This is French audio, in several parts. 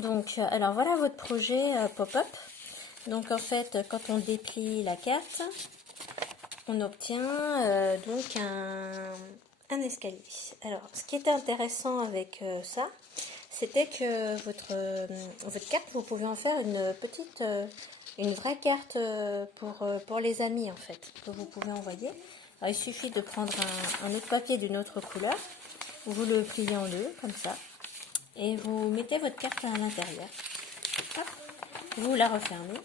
Donc, alors voilà votre projet pop-up. Donc en fait, quand on déplie la carte, on obtient donc un escalier. Alors, ce qui était intéressant avec ça, c'était que votre carte, vous pouvez en faire une petite, une vraie carte pour les amis en fait, que vous pouvez envoyer. Alors, il suffit de prendre un autre papier d'une autre couleur, vous le pliez en deux comme ça, et vous mettez votre carte à l'intérieur. Vous la refermez.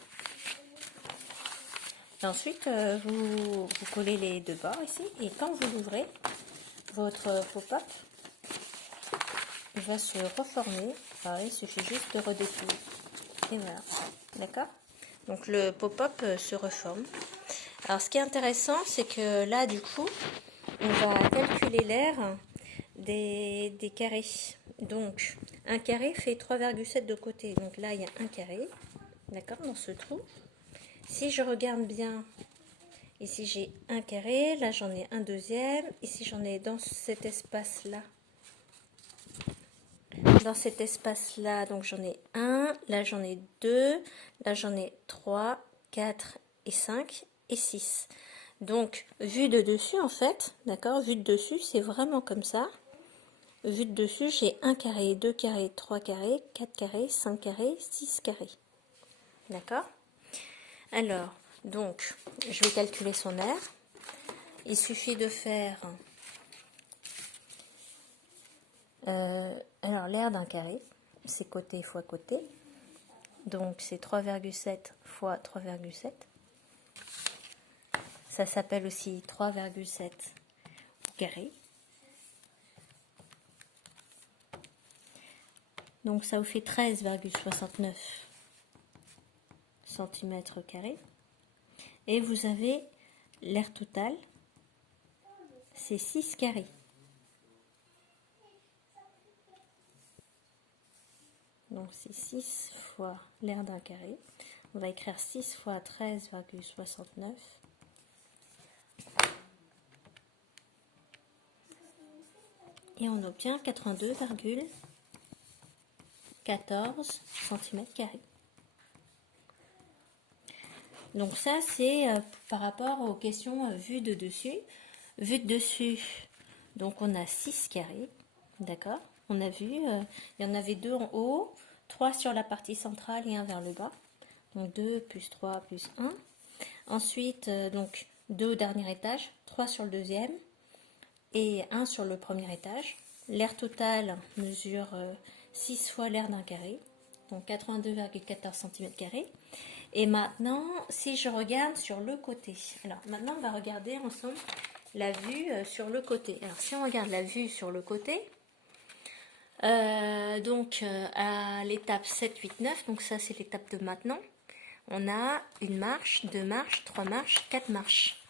Et ensuite, vous collez les deux bords ici, et quand vous l'ouvrez, votre pop-up va se reformer. Alors, il suffit juste de redéplier. Et voilà. D'accord? Donc le pop-up se reforme. Alors ce qui est intéressant, c'est que là, du coup, on va calculer l'air des carrés. Donc, un carré fait 3,7 de côté. Donc là, il y a un carré, d'accord, dans ce trou. Si je regarde bien, ici j'ai un carré, là j'en ai un deuxième, ici j'en ai dans cet espace-là. Dans cet espace-là, donc j'en ai un, là j'en ai deux, là j'en ai 3, 4 et 5 et 6. Donc, vue de dessus en fait, d'accord, vue de dessus, c'est vraiment comme ça. Vue de dessus, j'ai 1 carré, 2 carrés, 3 carrés, 4 carrés, 5 carrés, 6 carrés. D'accord? Alors, donc, je vais calculer son aire. Il suffit de faire... alors, l'aire d'un carré, c'est côté fois côté. Donc, c'est 3,7 fois 3,7. Ça s'appelle aussi 3,7 au carré. Donc, ça vous fait 13,69 cm². Et vous avez l'aire totale, c'est 6 carrés. Donc, c'est 6 fois l'aire d'un carré. On va écrire 6 fois 13,69. Et on obtient 82,14 cm². Donc ça, c'est par rapport aux questions vues de dessus. Vue de dessus, donc on a 6 carrés, d'accord? On a vu, il y en avait 2 en haut, 3 sur la partie centrale et 1 vers le bas. Donc 2 plus 3 plus 1. Ensuite, donc 2 au dernier étage, 3 sur le deuxième et 1 sur le premier étage. L'aire totale mesure 6 fois l'aire d'un carré, donc 82,14 cm². Et maintenant, si je regarde sur le côté, alors maintenant on va regarder ensemble la vue sur le côté. Alors si on regarde la vue sur le côté, donc à l'étape 7, 8, 9, donc ça c'est l'étape de maintenant, on a une marche, 2 marches, 3 marches, 4 marches.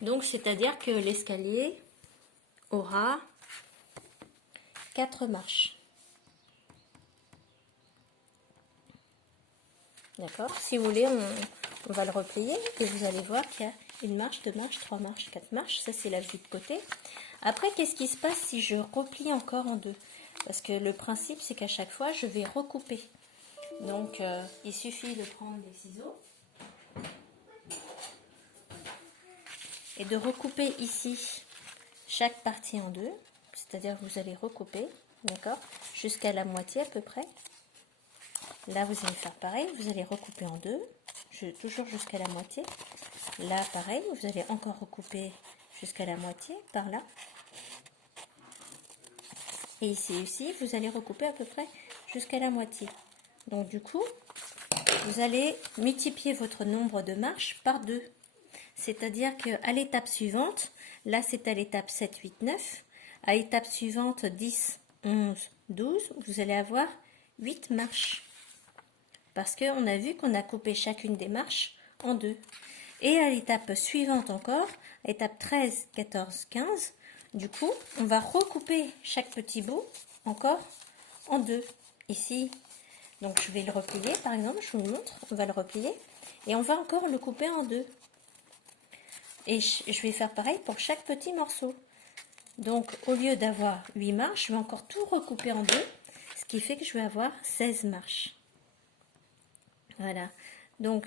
Donc c'est-à-dire que l'escalier aura 4 marches. D'accord? Si vous voulez, on va le replier et vous allez voir qu'il y a une marche, 2 marches, 3 marches, 4 marches. Ça, c'est la vue de côté. Après, qu'est-ce qui se passe si je replie encore en deux? Parce que le principe, c'est qu'à chaque fois, je vais recouper. Donc, il suffit de prendre des ciseaux et de recouper ici chaque partie en deux. C'est-à-dire que vous allez recouper, d'accord, jusqu'à la moitié à peu près. Là, vous allez faire pareil, vous allez recouper en deux, toujours jusqu'à la moitié. Là, pareil, vous allez encore recouper jusqu'à la moitié, par là. Et ici aussi, vous allez recouper à peu près jusqu'à la moitié. Donc, du coup, vous allez multiplier votre nombre de marches par 2. C'est-à-dire qu'à l'étape suivante, là, c'est à l'étape 7, 8, 9. À l'étape suivante, 10, 11, 12, vous allez avoir 8 marches. Parce qu'on a vu qu'on a coupé chacune des marches en deux. Et à l'étape suivante encore, étape 13, 14, 15, du coup, on va recouper chaque petit bout encore en deux. Ici, donc je vais le replier, par exemple, je vous le montre, on va le replier, et on va encore le couper en deux. Et je vais faire pareil pour chaque petit morceau. Donc, au lieu d'avoir 8 marches, je vais encore tout recouper en deux, ce qui fait que je vais avoir 16 marches. Voilà. Donc,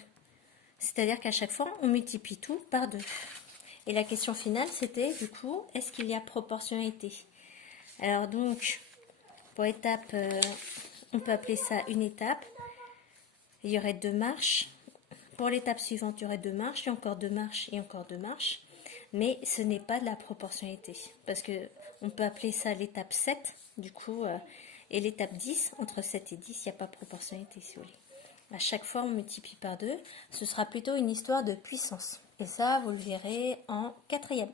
c'est-à-dire qu'à chaque fois, on multiplie tout par 2. Et la question finale, c'était du coup, est-ce qu'il y a proportionnalité? Alors donc, pour étape, on peut appeler ça une étape. Il y aurait 2 marches. Pour l'étape suivante, il y aurait 2 marches, et encore 2 marches, et encore 2 marches. Mais ce n'est pas de la proportionnalité. Parce que on peut appeler ça l'étape 7, du coup, et l'étape 10, entre 7 et 10, il n'y a pas de proportionnalité, si vous voulez. À chaque fois, on multiplie par 2. Ce sera plutôt une histoire de puissance. Et ça, vous le verrez en 4e.